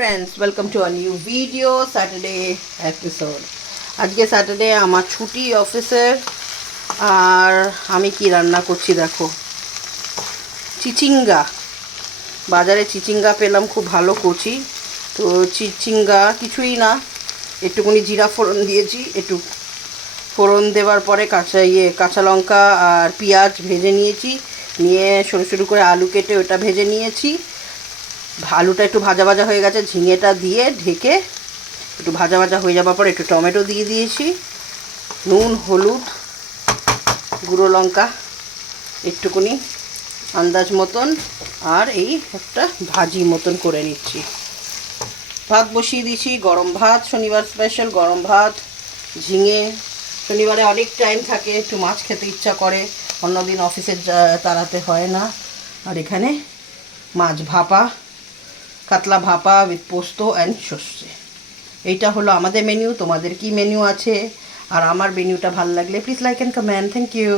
Friends welcome to a new video Saturday episode. आज के Saturday আমার ছুটি অফিসের আর আমি কি রান্না করছি দেখো। চিচিঙ্গা, বাজারে চিচিঙ্গা পেলাম, খুব ভালো কচি। তো চিচিঙ্গা কিছুই না, একটুখানি জিরা ফোড়ন দিয়েছি, একটু ফোড়ন দেওয়ার পরে কাঁচা লঙ্কা আর পেঁয়াজ ভেজে নিয়েছি, নিয়ে সরু সরু করে আলু কেটে ওটা ভেজে নিয়েছি। আলুটা একটু ভাজা ভাজা হয়ে গেছে, ঝিঙেটা দিয়ে ঢেকে একটু ভাজা ভাজা হয়ে যাওয়ার পর একটু টমেটো দিয়ে দিয়েছি, নুন হলুদ গুঁড়ো লঙ্কা একটুকুনি আন্দাজ মতন, আর এই একটা ভাজি মতন করে নিচ্ছি। ভাত বসিয়ে দিয়েছি, গরম ভাত, শনিবার স্পেশাল গরম ভাত। ঝিঙে শনিবারে অনেক টাইম থাকে, একটু মাছ খেতে ইচ্ছা করে, অন্যদিন অফিসে তাড়াতে হয় না। আর এখানে মাছ ভাপা, কাতলা ভাপা উইথ পোস্ত অ্যান্ড সর্ষে। এইটা হলো আমাদের মেনু। তোমাদের কি মেনু আছে? আর আমার মেনুটা ভালো লাগলে please like and comment. Thank you.